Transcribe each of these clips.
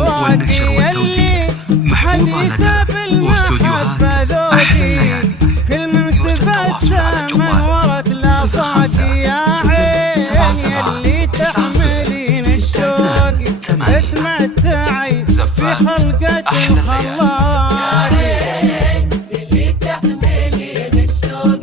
الحقوق والنشر والتوزيع محفوظة لدى واستوديوهات أحلى الليالي. كل من تبسم من ورا الآفاق يا عين اللي تحملين الشوق تتمتعي في خلقة الخلاق اللي تحملين الشوق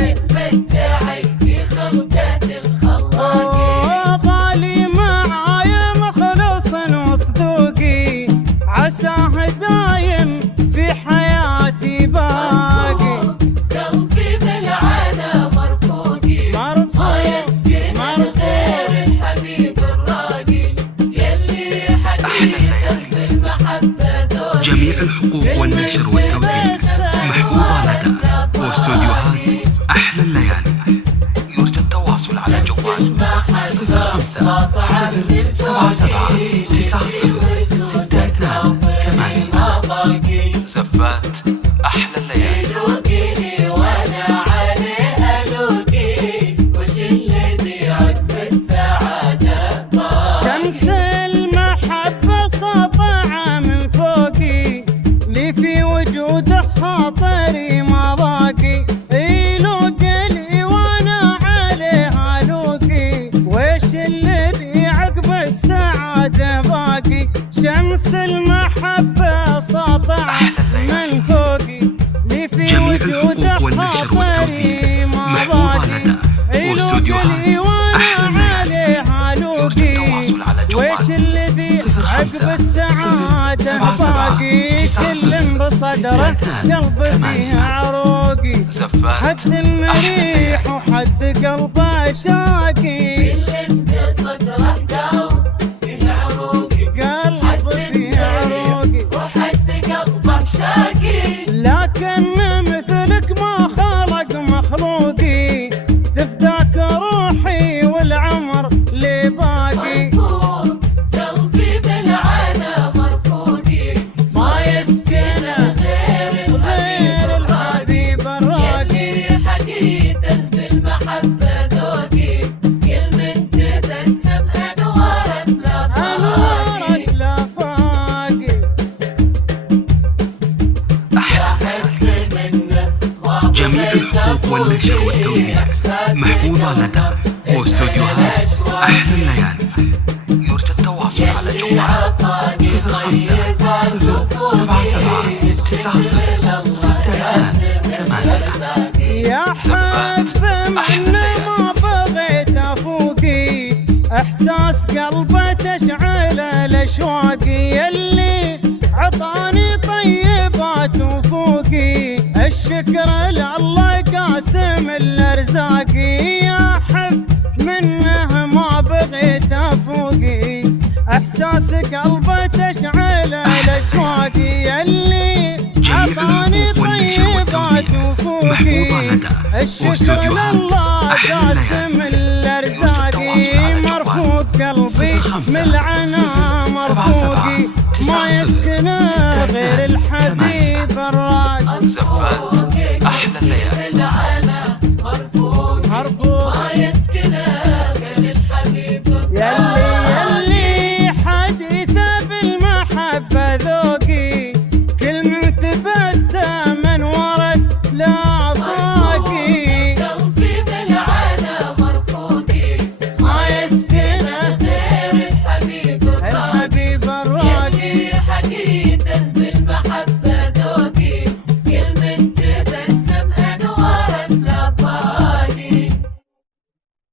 تتمتعي في خلقة الخلاق. ظالي معايا مخلص وصدوقي عساه دايم في حياتي باقي. قلبي بالعنا مرفوقي ما يسكن غير الحبيب الراقي يلي حديثك بالمحبة ذوقي. جميع الحقوق والنشر والتوزيع محفوظة لدى واستوديوهات أحلى الليالي. يرجى التواصل على جوال 05 077 90 62 8. زفات أحلى الليالي. لوقيني وانا عليها لوقي وش الذي عقب السعادة شمس المحبة ساطعة من فوقي لي في وجوده خاطري ما ضاقي. لوقي وانا عليها لوقي وش الذي عقب السعادة باقي. شمس المحبة ساطعة من فوقي لي في جميع وجوده الحقوق والنشر والتوزيع محفوظة لدى واستوديوهات أحلى الليالي. يرجى التواصل على جوال ويش الذي عقب السعادة باقي. كل بصدره قلبي فيه عروقي حد المريح وحد قلبه شاقي. اللي صدره قلب فيه عروقي قلبي فيه عروقي وحد قلبه شاقي. لكن مثلك ما خلق مخلوقي تفداك روحي والعمر لي باقي. مرفوق قلبي بالعنا مرفوقي ما يسكن غير الحبيب الراقي يلي حديثه بالمحبة ذوقي. كل من تبسم أنوارك أنوارك لا فاقي. جميع الحقوق والنشر والتوزيع محفوظة لدى واستوديوهات أحلى الليالي. يرجى التواصل على جوال 05 077 90 62 8. يا حب من ما بغيت افوقي احساس قلبه تشعل الاشواق يلي عطاني طيبات وفوقي. الشكر لله قاسم الارزاق يا حب منه ما بغيت افوقي احساس قلبه تشعل الاشواق يلي عطاني طيبات وفوقي. الشكر لله قاسم الارزاق مرفوق قلبي من العنا مرفوقي ما يسكن